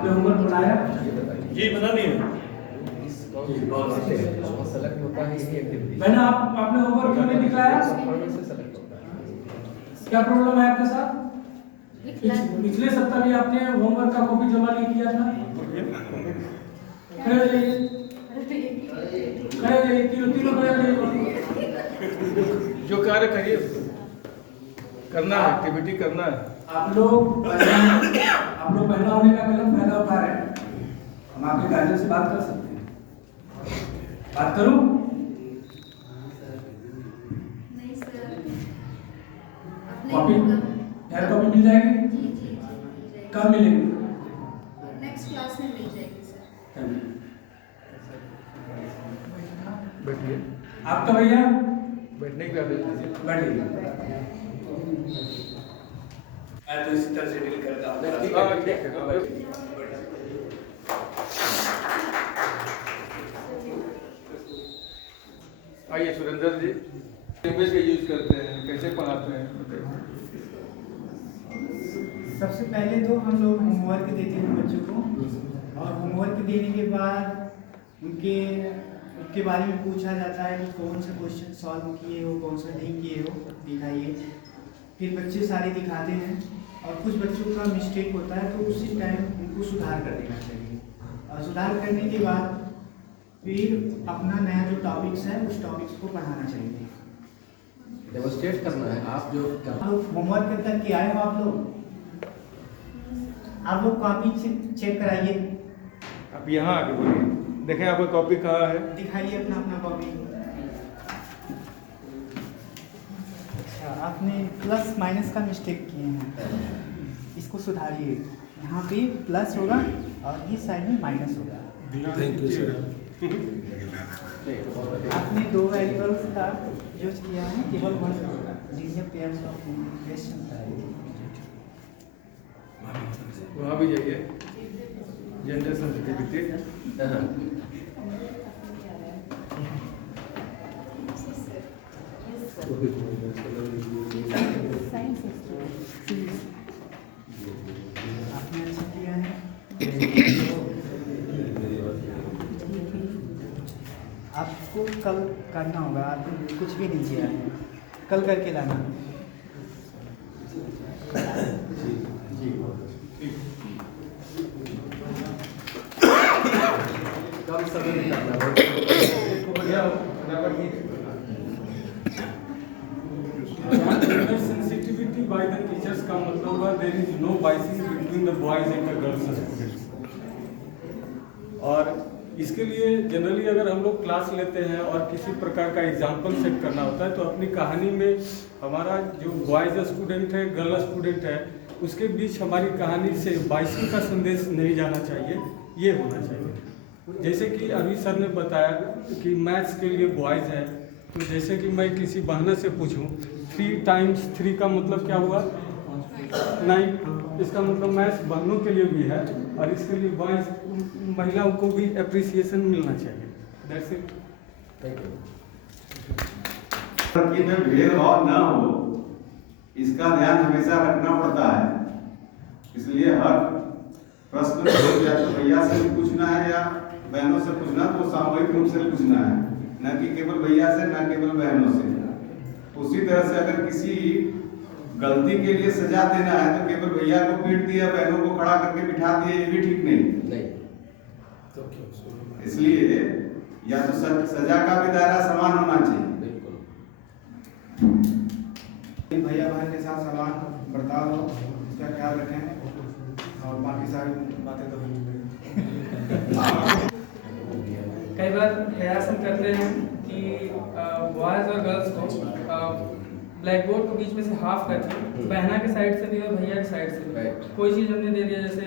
आपने होमवर्क बनाया? जी बता दिए। सेलेक्ट होता है यही एक्टिविटी। मैंने आपने होमवर्क क्यों नहीं दिखाया? परफॉर्मेंस से सेलेक्ट होता है। क्या प्रॉब्लम है आपके साथ? पिछले सप्ताह भी आपने होमवर्क का कॉपी जमा नहीं किया था। खड़े हो जाइए, खड़े हो जाइए, तीनों खड़े हो जाइए। जो कार्य करिए करना है, एक्टिविटी करना है। आप लोग पहला होने का गलत फायदा उठा रहे हैं। हम आपके गार्जियन से बात कर सकते हैं। बात करूं? नहीं सर, कॉपी, हेयर कॉपी मिल जाएगी? जी कब मिलेगी? नेक्स्ट क्लास में मिल जाएगी सर। बैठिए, आपका भैया बैठने की आदेश दीजिए। बैठिए। मैं तो इसी तरह से डील करता हूँ। हाँ, ठीक है। आइए सुरेंद्र जी, लैंग्वेज का यूज करते हैं, कैसे पढ़ाते हैं बताइए। सबसे पहले तो हम लोग होमवर्क देते हैं बच्चों को, और होमवर्क देने के बाद उनके बारे में पूछा जाता है कि कौन सा क्वेश्चन सॉल्व किए हो, कौन सा नहीं किए हो, दिखाइए। फिर बच्चे सारे दिखाते हैं, और कुछ बच्चों का मिस्टेक होता है तो उसी टाइम उनको सुधार कर देना चाहिए। और सुधार करने के बाद फिर अपना नया जो टॉपिक्स है उस टॉपिक्स को पढ़ाना चाहिए। डेमोंस्ट्रेट करना है। आप जो आप लोग होमवर्क करके आए हो, आप लोग कॉपी चेक कराइए, आप यहाँ आके बोलिए, देखें आपका कॉपी कहाँ है। दिखाइए अपना अपना कॉपी। अच्छा, आपने प्लस माइनस का मिस्टेक किए हैं, इसको सुधारिए। यहाँ पे प्लस होगा और इस साइड में माइनस होगा। Thank you sir. आपने दो वेरिएबल्स का यूज किया है, केवल one linear pairs of equation का है। वहाँ भी जाइए, जेंडर सेंसिटिविटी। आपने अच्छा किया है। आपको कल करना होगा, आपने कुछ भी नहीं किया है, कल करके लाना। कम समय में करना है। सेंसिटिविटी बाय द टीचर्स का मतलब हुआ there is no biasing between the boys and the girls students. और इसके लिए जनरली अगर हम लोग क्लास लेते हैं और किसी प्रकार का एग्जाम्पल सेट करना होता है तो अपनी कहानी में हमारा जो बॉयज स्टूडेंट है, गर्ल स्टूडेंट है, उसके बीच हमारी कहानी से बाइसिंग का संदेश नहीं जाना चाहिए, ये होना चाहिए। जैसे कि अभी सर ने बताया कि मैथ्स के लिए बॉयज़ है, तो जैसे कि मैं किसी बहाना से पूछूं 3 टाइम्स 3 का मतलब क्या हुआ? 9। इसका मतलब मैथ्स बहनों के लिए भी है और इसके लिए बॉयज़ महिलाओं को भी अप्रिसिएशन मिलना चाहिए। That's it. Thank you. कि में भेदभाव न हो, इसका ध्यान हमेशा रखना पड़ता है। इसलिए हर प्रश्न या तो भैया से पूछना है या बहनों से पूछना, तो सामूहिक रूप से पूछना है, न कि केवल भैया से, न केवल बहनों से। उसी तरह से अगर किसी गलती के लिए सजा देना है तो केवल भैया को पीट दिया, बहनों को खड़ा करके बिठा दिया, ये भी ठीक नहीं। इसलिए या तो सजा का भी दायरा समान होना चाहिए। भैया बहन के साथ समान बर्ताव हो, इसका ख्याल रखें, और बाकी सारी बातें तो कई बार प्रयास हम करते हैं कि बॉयज़ और गर्ल्स को ब्लैक बोर्ड को बीच में से हाफ करके बहना के साइड से भी और भैया के साइड से भी कोई चीज़ हमने दे दिया, जैसे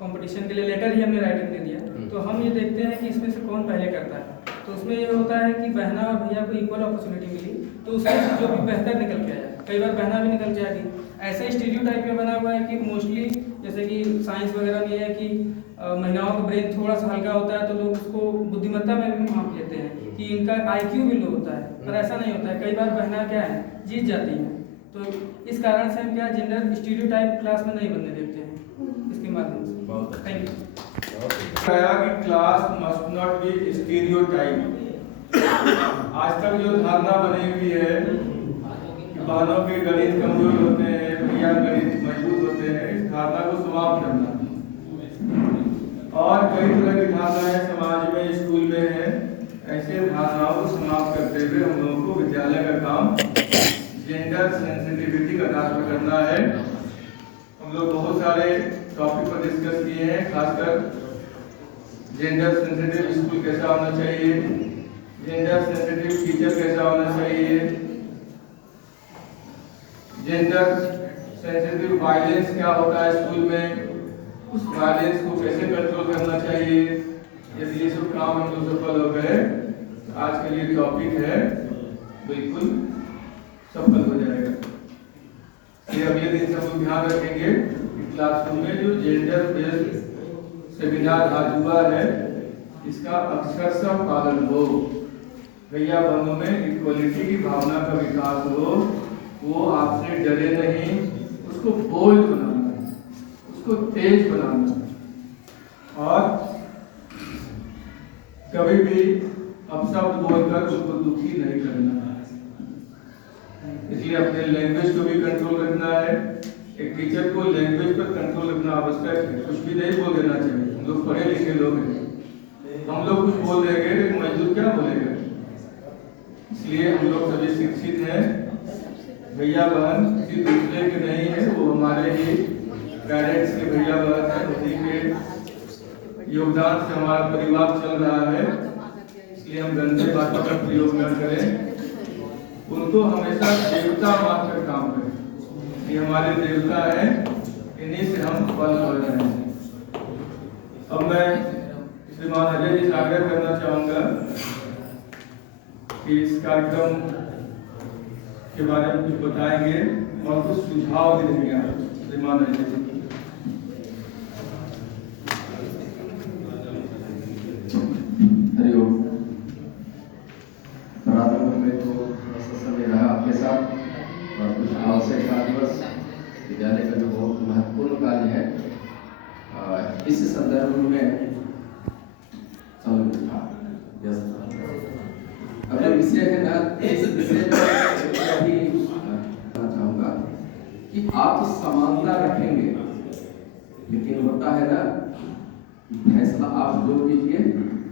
कंपटीशन के लिए लेटर ही हमने राइटिंग दे दिया, तो हम ये देखते हैं कि इसमें से कौन पहले करता है। तो उसमें ये होता है कि बहना और भैया को इक्वल अपॉर्चुनिटी मिली, तो उसमें जो भी बेहतर निकल के आया, कई बार बहना भी निकल के आ गई। ऐसे स्टीरियोटाइप में बना हुआ है कि मोस्टली जैसे कि साइंस वगैरह में है कि महिलाओं का ब्रेन थोड़ा सा हल्का होता है, तो लोग उसको बुद्धिमत्ता में भी माप लेते हैं कि इनका IQ भी लो होता है, पर ऐसा नहीं होता है। कई बार बहना क्या है, जीत जाती है। तो इस कारण से हम क्या जेंडर स्टीरियोटाइप क्लास में नहीं बनने देते हैं। इसके माध्यम से। बहुत अच्छा। Thank you. बहुत अच्छा। कहा कि class must not be stereotype. आज तक जो धारणा बनी हुई है कि बहनों के गणित कमजोर होते हैं, भैया गणित मजबूत होते हैं, इस धारणा को समाप्त करना। और कई तरह की धारणाएं समाज में, स्कूल में है। ऐसे धारणाओं को समाप्त करते हुए हम लोगों को विद्यालय का काम जेंडर सेंसिटिविटी का रास्ता करना है। हम लोग बहुत सारे टॉपिक पर डिस्कस किए हैं, खासकर जेंडर सेंसिटिव स्कूल कैसा होना चाहिए, जेंडर सेंसिटिव टीचर कैसा होना चाहिए, जेंडर सेंसिटिव वायलेंस क्या होता है स्कूल में, उस वायलेंस को कैसे कंट्रोल करना चाहिए। यदि ये सब काम हम लोग सफल हो गए तो आज के लिए टॉपिक है बिल्कुल सफल हो जाएगा। ये अगले दिन सब लोग ध्यान रखेंगे कि क्लासरूम में जो जेंडर बेस्ड सेमिनार आज हुआ है इसका अक्षरशः पालन हो, भैया बहनों में इक्वलिटी की भावना का विकास हो, वो आपसे डरे नहीं, उसको बोल्ड बनाना है, उसको तेज बनाना है और कभी भी अपशब्द बोलकर उसको दुखी नहीं करना है। इसलिए अपने लैंग्वेज को भी कंट्रोल रखना है। एक टीचर को लैंग्वेज पर कंट्रोल रखना आवश्यक है, कुछ भी नहीं बोल देना चाहिए। हम लोग पढ़े लिखे लोग हैं, हम लोग कुछ बोल देंगे लेकिन मजदूर क्या बोलेगा। इसलिए हम लोग सभी शिक्षित हैं, भैया बहन किसी दूसरे के नहीं है, वो हमारे ही पेरेंट्स के भैया बहन है, उन्हीं के योगदान से हमारा परिवार चल रहा है। इसलिए हम गंदे बातों का प्रयोग न करें, उनको हमेशा देवता मानकर काम करें। ये हमारे देवता है, इन्हीं से हम फल पा रहे हैं। अब मैं श्रीमान अजय जी से आग्रह करना चाहूँगा कि इस कार्यक्रम के बारे में कुछ बताएंगे और कुछ सुझाव भी देंगे आप। श्रीमान अजय जी। हरिओम। प्रारंभ में तो समय रहा आपके साथ और कुछ आवश्यक दिवस विद्यालय का जो बहुत महत्वपूर्ण कार्य है इस संदर्भ में अगर विषय है ना, इस विषय पर भी कहना चाहूँगा कि आप समानता रखेंगे, लेकिन होता है ना फैसला आप जो कीजिए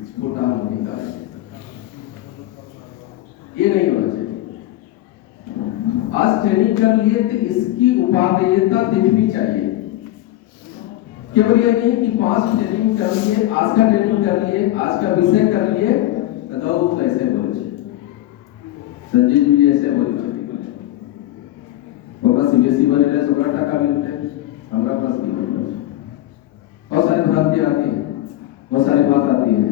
छोटा होने का, ये नहीं होना चाहिए। आज ट्रेनिंग कर लिए तो इसकी उपादेयता दिखनी चाहिए। केवल ये नहीं कि 5 ट्रेनिंग कर लिए, आज का ट्रेनिंग कर लिए, आज का विषय कर लिए तो ऐसे बोले संजीव जी ऐसे बोले सीबीएसई वाले 16 टका मिलते हैं, हमारा पास बहुत सारी भ्रांति आती है, बहुत सारी बात आती है।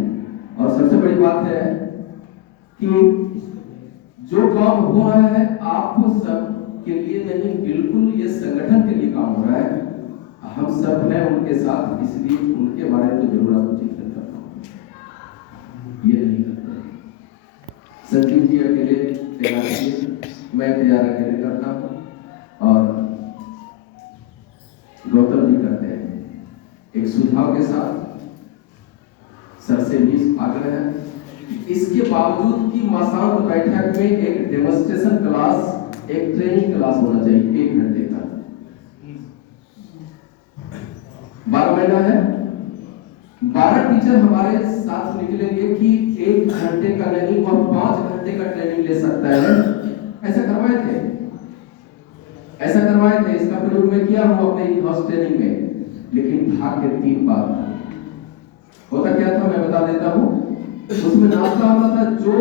और सबसे बड़ी बात है कि जो काम हो रहा है आपको सब के लिए नहीं, बिल्कुल ये संगठन के लिए काम हो रहा है। हम सब हैं उनके साथ, इसलिए उनके बारे में जरूर आपको चिंतन करना होगा। ये नहीं करते संजीव जी अकेले तैयार किए, मैं तैयार अकेले करता हूँ और गौतम जी करते हैं। एक सुझाव के साथ सर से भी आग्रह है, इसके बावजूद कि मासांत बैठक में एक डेमोन्स्ट्रेशन क्लास, एक ट्रेनिंग क्लास होना चाहिए 1 घंटे का। 12 महीना है, 12 टीचर हमारे साथ निकलेंगे कि 1 घंटे का नहीं वह 5 घंटे का ट्रेनिंग ले सकता है। ऐसा करवाए थे, ऐसा करवाए थे, इसका प्रयोग मैं किया हूँ अपने इन-हाउस ट्रेनिंग में, लेकिन भाग्य 3 बार होता क्या था मैं बता देता हूँ। उसमें नाश्ता होता था, जो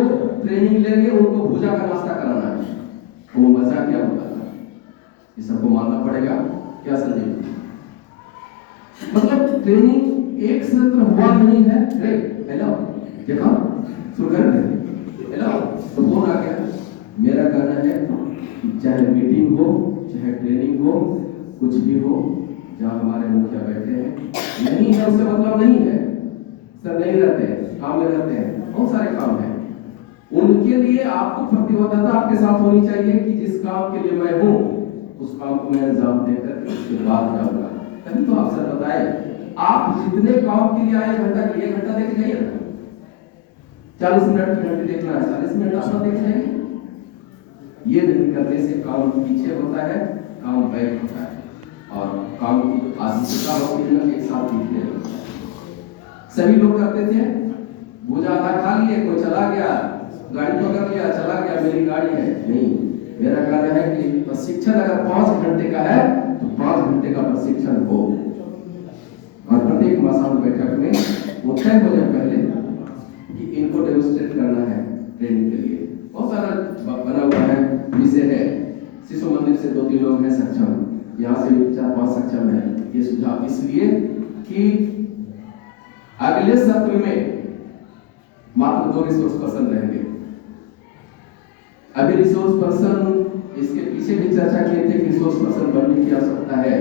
ट्रेनिंग लेंगे उनको भुजा का नाश्ता कराना है, वो मजा क्या होता था, ये सबको मानना पड़ेगा। क्या संजीव, मतलब ट्रेनिंग एक सत्र हुआ नहीं है। हेलो देखा शुरू कर दे, हेलो तो फोन आ गया। मेरा कहना है चाहे मीटिंग हो, चाहे ट्रेनिंग हो, कुछ भी हो, जहाँ हमारे मुखिया बैठे हैं नहीं है उससे मतलब नहीं है, सर नहीं रहते हैं, काम में रहते हैं, बहुत सारे काम हैं, उनके लिए आपको प्रतिबद्धता आपके साथ होनी चाहिए कि जिस काम के लिए मैं हूँ उस काम को मैं अंजाम देकर उसके बाद जाऊंगा। तभी तो आप सर बताए, आप जितने काम के लिए आए 1 घंटा के लिए 1 घंटा देख जाइए ना, 40 मिनट की घंटी देखना है 40 मिनट अपना देख जाइए। ये नहीं करने से काम पीछे होता है, काम बैक होता है, और काम की आजीविका होती है एक साथ दिखने लगता है। सभी लोग करते थे, भूजा आधा खा लिए, कोई चला गया, गाड़ी पकड़ लिया, चला गया, मेरी गाड़ी है। नहीं, मेरा कार्य है कि प्रशिक्षण अगर 5 घंटे का है तो 5 घंटे का प्रशिक्षण हो, और प्रत्येक मसान बैठक में वो तय हो जाए पहले कि इनको डेमोन्स्ट्रेट करना है ट्रेनिंग के लिए। बहुत सारा बना हुआ है, विषय है, शिशु मंदिर से 2-3 लोग हैं सक्षम, यहाँ से 4-5 सक्षम है। ये सुझाव इसलिए कि अगले सत्र में मात्र 2 रिसोर्स पर्सन रहेंगे। अभी रिसोर्स पर्सन इसके पीछे भी चर्चा किए थे कि रिसोर्स पर्सन बनने की आवश्यकता है,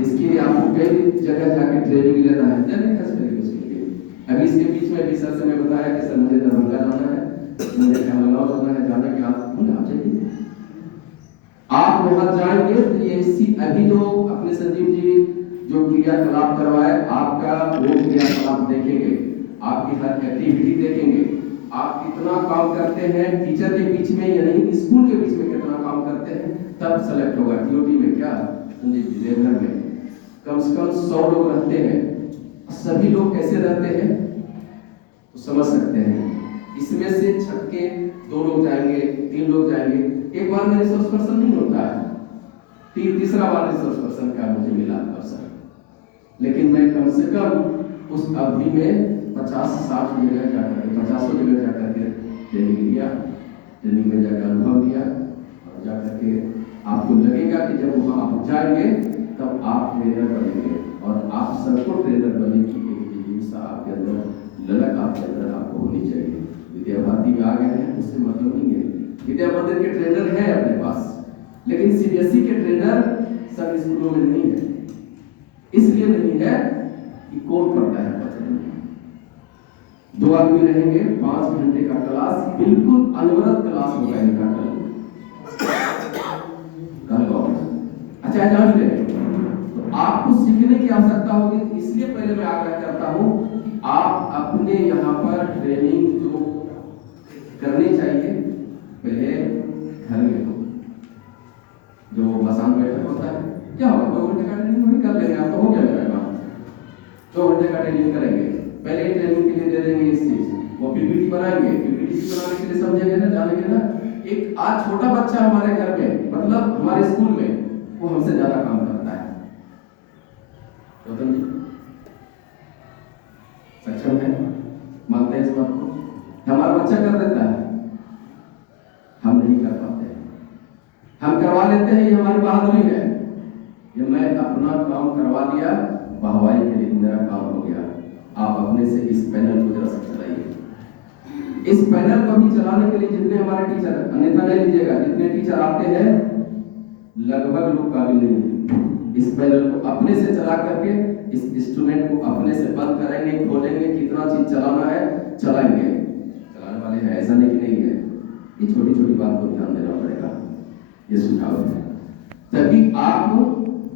इसके लिए आपको कई जगह जाके ट्रेनिंग लेना है, जल्दी खर्च करेंगे उसके लिए। अभी इसके बीच में भी सर से मैं बताया कि सर मुझे दरभंगा जाना है, मुझे कहलगांव जाना है, जाने के आप जाइए, आप वहां जाएंगे तो ये अभी जो अपने संजीव जी जो क्रियाकलाप करवाए, आपका वो क्रियाकलाप देखेंगे, आपकी हर एक्टिविटी देखेंगे, आप कितना काम करते हैं टीचर के बीच में या नहीं, स्कूल के बीच में कितना काम करते हैं, तब सेलेक्ट होगा। टीओटी में क्या संजीव जी देवघर में कम से कम 100 लोग रहते हैं, सभी लोग कैसे रहते हैं तो समझ सकते हैं। इसमें से छक्के 2 लोग जाएंगे, 3 लोग जाएंगे, एक बार में रिसोर्स पर्सन नहीं होता है, तीसरा बार रिसोर्स पर्सन का मुझे मिला अवसर, लेकिन मैं कम से कम उस अवधि में 50-60 जगह जाकर 50 जगह जाकर के ट्रेनिंग लिया, ट्रेनिंग में जाकर अनुभव लिया, और जाकर के आपको लगेगा कि जब वहाँ आप जाएंगे तब आप ट्रेनर बनेंगे, और आप सबको ट्रेनर बनने की एक जिज्ञासा आपके अंदर, ललक आपके अंदर आपको होनी चाहिए। विद्या भारती में आ गए हैं उससे मतलब नहीं है, विद्या मंदिर के ट्रेनर हैं अपने पास, लेकिन सीबीएसई के ट्रेनर सब स्कूलों में नहीं है। इसलिए नहीं है कि कौन पढ़ता है, 2 आदमी रहेंगे, 5 घंटे का क्लास, बिल्कुल अनवरत क्लास होगा इनका कल। अच्छा जान ले, तो आपको सीखने की आवश्यकता होगी, इसलिए पहले मैं आग्रह करता हूं कि आप अपने यहाँ पर ट्रेनिंग जो करनी चाहिए पहले घर में हो। जो मसान बैठक होता है, क्या होगा 2 घंटे का ट्रेनिंग वही कर लेंगे, आप तो हो गया मेरा काम, 2 घंटे का ट्रेनिंग करेंगे, पहले ट्रेनिंग के लिए दे देंगे इस चीज, वो पीपीटी बनाएंगे, पीपीटी बनाने के लिए समझेंगे ना, जानेंगे ना। एक आज छोटा बच्चा हमारे घर में, मतलब हमारे स्कूल में, वो हमसे ज्यादा काम करता है, गौतम जी सक्षम है, मानते हैं इस बात को, हमारा बच्चा कर देता है, हम नहीं कर पाते, हम करवा लेते हैं, ये हमारी बहादुरी है, ये मैं अपना काम करवा लिया, वाहवाही के लिए मेरा काम हो गया। आप अपने से इस पैनल को जरा सा चलाइए। इस पैनल को भी चलाने के लिए जितने हमारे टीचर, अन्यथा नहीं लीजिएगा, जितने टीचर आते हैं लगभग लोग काबिल नहीं है। इस पैनल को अपने से चला करके इस इंस्ट्रूमेंट को अपने से बंद करेंगे, खोलेंगे, कितना चीज चलाना है चलाएंगे, चलाने वाले हैं, ऐसा नहीं कि नहीं है। ये छोटी छोटी बात को ध्यान देना पड़ेगा, ये सुझाव है। तभी आप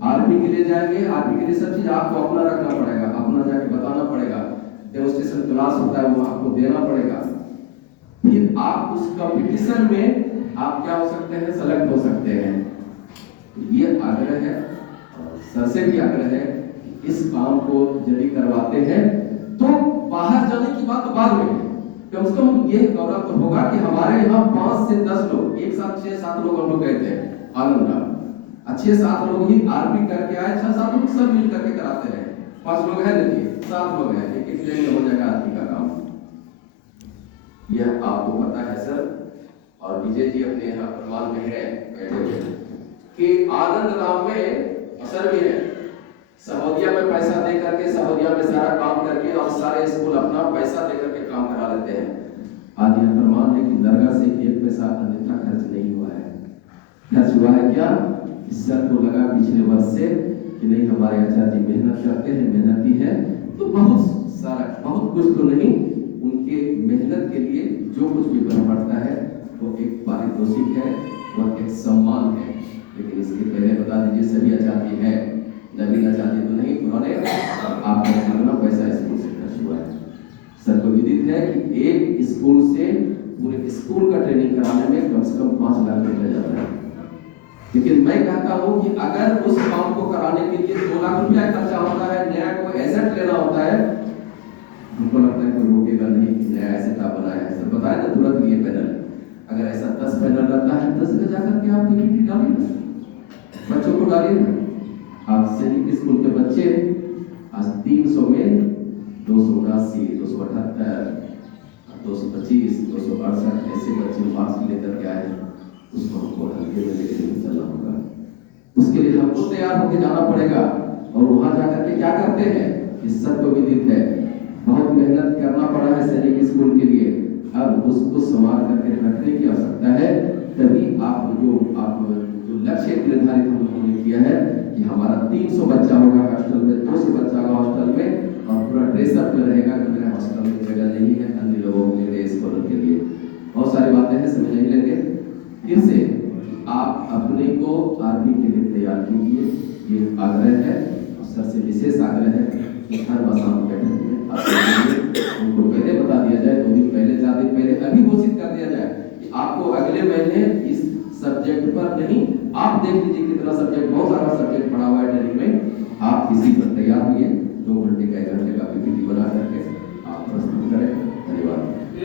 आर्मी के लिए जाएंगे, आर्मी के लिए सब चीज आपको अपना रखना पड़ेगा, अपना जाके बताना पड़ेगा, डेमोन्स्ट्रेशन क्लास होता है वो आपको देना पड़ेगा, फिर आप उस कंपटीशन में आप क्या हो सकते हैं, सेलेक्ट हो सकते हैं। ये आग्रह है, सर से भी आग्रह है, इस काम को यदि करवाते हैं तो बाहर जाने की बात तो बाद में, कम से कम ये गौरव तो होगा कि हमारे यहाँ 5 से 10 लोग एक साथ 6-7 लोग हम लोग गए थे आनंदा, 6-7 लोग ही आरपी करके आए, 6-7 लोग सब मिल करके कराते रहे, 5 लोग हैं देखिए, 7 लोग हैं, एक दिन में हो जाएगा आरपी का काम। यह आपको पता है सर, और विजय जी अपने यहाँ प्रमाण में है बैठे हुए कि आनंद राम में असर भी है, सहोदिया में पैसा दे करके, सहोदिया में सारा काम करके, और सारे स्कूल अपना पैसा दे करके काम करा लेते हैं। आज यह प्रमाण है कि दरगाह से 1 पैसा अन्यथा खर्च नहीं हुआ है। खर्च हुआ है क्या, सर को लगा पिछले वर्ष से कि नहीं हमारे आचार्य जी मेहनत करते हैं, मेहनती है, तो बहुत सारा, बहुत कुछ तो नहीं, उनके मेहनत के लिए जो कुछ भी बन पड़ता है वो एक पारितोषिक है, वह एक सम्मान है। लेकिन इसके पहले बता दीजिए सभी आचार्य हैं नवीन आजादी तो नहीं, उन्होंने आपका कितना पैसा स्कूल से खर्च हुआ है। सबको विदित है कि एक स्कूल से पूरे स्कूल का ट्रेनिंग कराने में कम से कम 5 लाख रुपया जाता है। लेकिन मैं कहता हूँ कि अगर उस काम को कराने के लिए 2 लाख रुपया खर्चा होता है, नया कोई एसेट लेना होता है, हमको लगता है कोई रोकेगा नहीं कि नया एसेट आप बनाया है। सर बताया ना तुरंत ये पैनल, अगर ऐसा 10 पैनल रहता है 10 में जाकर के आप पीपीटी डालिए ना, बच्चों को डालिए ना। आप सैनिक स्कूल के बच्चे आज 300 में 279, 278, 225, 268 ऐसे बच्चे मार्क्स लेकर के आए हैं। उसको हमको हल्के में लेकर नहीं चलना होगा, उसके लिए हमको तैयार होकर जाना पड़ेगा। और वहां जाकर के क्या करते हैं, इस सबको विदित है, बहुत मेहनत करना पड़ा है सैनिक स्कूल के लिए। अब उसको संभाल करके रखने की आवश्यकता है, तभी आप जो लक्ष्य निर्धारित हम लोगों ने किया है कि हमारा 300 बच्चा होगा हॉस्टल में, 200 बच्चा होगा हॉस्टल में, और पूरा ड्रेसअप में रहेगा कि मेरे हॉस्टल में जगह नहीं है अन्य लोगों के लिए, स्कॉलर के लिए। बहुत सारी बातें हैं, समझ नहीं लेंगे। फिर से आप अपने को आर्मी के लिए तैयार कीजिए, ये आग्रह है। और सर से विशेष आग्रह है कि हर मसान बैठक में उनको पहले बता दिया जाए, 2 दिन पहले, 4 दिन पहले अभी घोषित कर दिया जाए कि आपको अगले महीने इस सब्जेक्ट पर नहीं, आप देख लीजिए कितना सब्जेक्ट, बहुत सारा सब्जेक्ट पढ़ा हुआ है ट्रेनिंग में, आप इसी पर तैयार हुए, 2 घंटे का 1 घंटे का पीपीटी बना करके आप प्रस्तुत करें। धन्यवाद।